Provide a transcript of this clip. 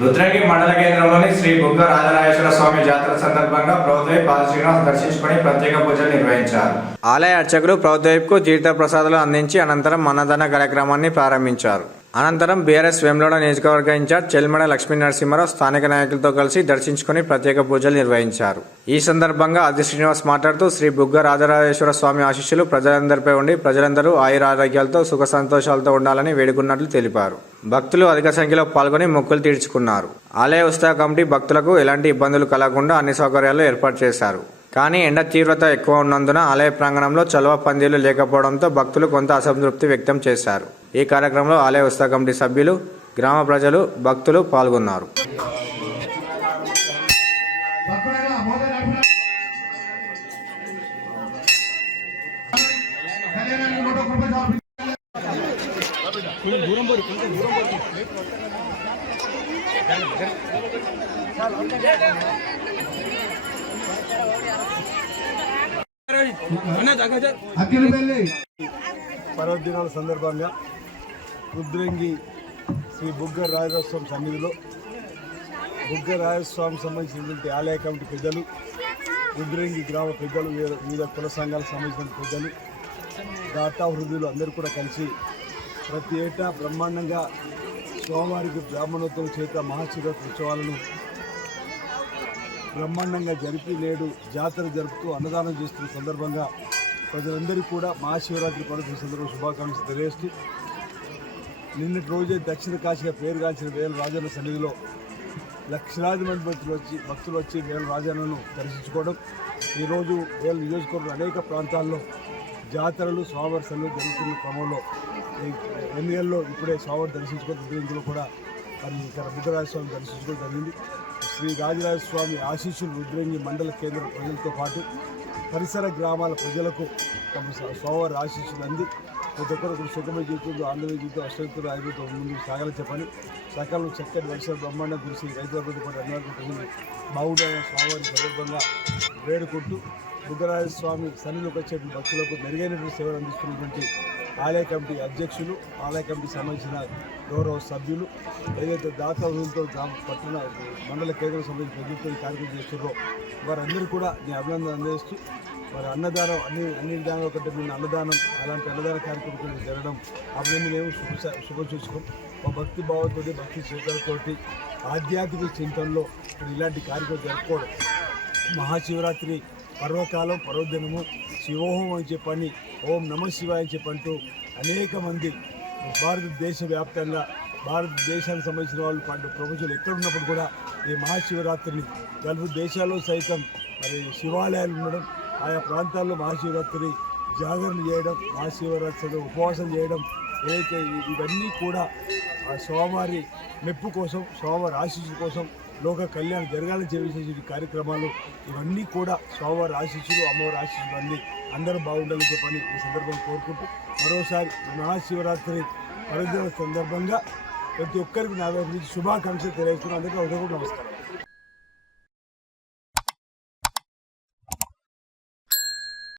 రుద్రంగి మండల కేంద్రంలోని శ్రీ బుగ్గ రాజరాజేశ్వర స్వామి జాతర సందర్భంగా ప్రభుత్వ పాద శ్రీనివాస్ దర్శించుకుని ప్రత్యేక పూజలు నిర్వహించారు. ఆలయ అర్చకులు ప్రభుత్వకు తీర్థ ప్రసాదాలు అందించి అనంతరం అన్నదాన కార్యక్రమాన్ని ప్రారంభించారు. అనంతరం బీఆర్ఎస్ వేములవాడ నియోజకవర్గ ఇన్ఛార్జ్ చెల్మడ లక్ష్మీ నరసింహారావు స్థానిక నాయకులతో కలిసి దర్శించుకుని ప్రత్యేక పూజలు నిర్వహించారు. ఈ సందర్భంగా ఆది శ్రీనివాస్ మాట్లాడుతూ శ్రీ బుగ్గ రాజరాజేశ్వర స్వామి ఆశీస్సులు ప్రజలందరిపై ఉండి ప్రజలందరూ ఆయురారోగ్యాలతో సుఖ సంతోషాలతో ఉండాలని వేడుకున్నట్లు తెలిపారు. భక్తులు అధిక సంఖ్యలో పాల్గొని మొక్కులు తీర్చుకున్నారు. ఆలయ ఉత్సవ కమిటీ భక్తులకు ఎలాంటి ఇబ్బందులు కలగకుండా అన్ని సౌకర్యాలు ఏర్పాటు చేశారు. కానీ ఎండ తీవ్రత ఎక్కువ ఉన్నందున ఆలయ ప్రాంగణంలో చలువ పందిళ్లు లేకపోవడంతో భక్తులు కొంత అసంతృప్తి వ్యక్తం చేశారు. ఈ కార్యక్రమంలో ఆలయ ఉత్సవ కమిటీ సభ్యులు, గ్రామ ప్రజలు, భక్తులు పాల్గొన్నారు. పర్వదినాల సందర్భంగా రుద్రంగి శ్రీ బుగ్గ రాజరాజస్వామి సన్నిధిలో బుగ్గ రాజస్వామి సంబంధించినటువంటి ఆలయ కమిటీ పెద్దలు, రుద్రంగి గ్రామ పెద్దలు, వివిధ కుల సంఘాలకు సంబంధించిన పెద్దలు, దాతా హృదయులు అందరూ కూడా కలిసి ప్రతి ఏటా బ్రహ్మాండంగా స్వామివారికి బ్రాహ్మణోత్సవం చేత మహాశివరాత్రి ఉత్సవాలను బ్రహ్మాండంగా జరిపి నేడు జాతర జరుపుతూ అన్నదానం చేస్తున్న సందర్భంగా ప్రజలందరికీ కూడా మహాశివరాత్రి పండుగ సందర్భంగా శుభాకాంక్షలు తెలియజేస్తూ నిన్నటి రోజే దక్షిణ కాశీగా పేరుగాంచిన వేల రాజన్న సన్నిధిలో లక్షలాది మంది భక్తులు వచ్చి వేల రాజన్నను దర్శించుకోవడం, ఈరోజు వేల నియోజకవర్గం అనేక ప్రాంతాల్లో జాతరలు స్వామివారి సన్నిధిలో జరుగుతున్న క్రమంలో ఈ ఎన్నికల్లో ఇప్పుడే స్వామివారి దర్శించుకోవడం ఇందులో కూడా మరి ఇక్కడ బుగ్గరాజస్వామి దర్శించుకోవడం జరిగింది. శ్రీ రాజరాజస్వామి ఆశీస్సులు రుద్రంగి మండల కేంద్ర ప్రజలతో పాటు పరిసర గ్రామాల ప్రజలకు తమ స్వామివారి ఆశీస్సులు అంది ప్రతి ఒక్కరు సుఖమయ జీవితంలో ఆంధ్రప్రదేశ్ జీవితం అష్టంతులు ఆయుర్వేదం ముందుకు సాగాలని చెప్పని సకాలం చక్కటి వర్షాలు బ్రహ్మాండం కురిసి రైతులతో పాటు అన్ని వర్గం ప్రజలు బాగుండాలని స్వామివారి సందర్భంగా వేడుకుంటూ బుగ్గరాజస్వామి సన్నిధిలోకి వచ్చే భక్తులకు మెరుగైనటువంటి సేవలు అందిస్తున్నటువంటి ఆలయ కమిటీ అధ్యక్షులు, ఆలయ కమిటీకి సంబంధించిన గౌరవ సభ్యులు, ఏదైతే దాతా వృద్ధులతో పట్టణ మండల కేంద్రం సంబంధించిన ప్రజలతో ఈ కార్యక్రమం చేస్తున్నారో వారందరూ కూడా నేను అభినందన అందజేస్తూ మరి అన్నదానం అన్ని విధానాల కంటే మేము అన్నదానం అలాంటి అన్నదాన కార్యక్రమం జరగడం అభినందన మేము శుభం చూసుకోం. మా భక్తి భావంతో భక్తి శ్రద్ధలతో ఆధ్యాత్మిక చింతనలో ఇలాంటి కార్యక్రమం జరుపుకోవడం, మహాశివరాత్రి పర్వకాలం పర్వదినము శివోహం అని చెప్పని ఓం నమ శివాయ అని చెప్పంటూ అనేక మంది భారతదేశ వ్యాప్తంగా భారతదేశానికి సంబంధించిన వాళ్ళు ప్రపంచంలో ఎక్కడున్నప్పుడు కూడా ఈ మహాశివరాత్రిని గల్ఫ్ దేశాల్లో సైతం మరి శివాలయాలు ఉండడం, ఆయా ప్రాంతాల్లో మహాశివరాత్రి జాగరణ చేయడం, మహాశివరాత్రి ఉపవాసం చేయడం, ఏదైతే ఇవన్నీ కూడా ఆ స్వామివారి మెప్పు కోసం, స్వామివారి ఆశీస్సుల కోసం, లోక కళ్యాణం జరగాలని చేసే కార్యక్రమాలు ఇవన్నీ కూడా స్వామివారి ఆశీస్సులు, అమ్మవారి ఆశీస్సులు అన్నీ అందరూ బాగుండాలని చెప్పని ఈ సందర్భంగా కోరుకుంటూ మరోసారి మహాశివరాత్రి పర్వదిన సందర్భంగా ప్రతి ఒక్కరికి నా దగ్గర నుంచి శుభాకాంక్షలు తెలియజేస్తున్నాను. అందరికీ నమస్కారం.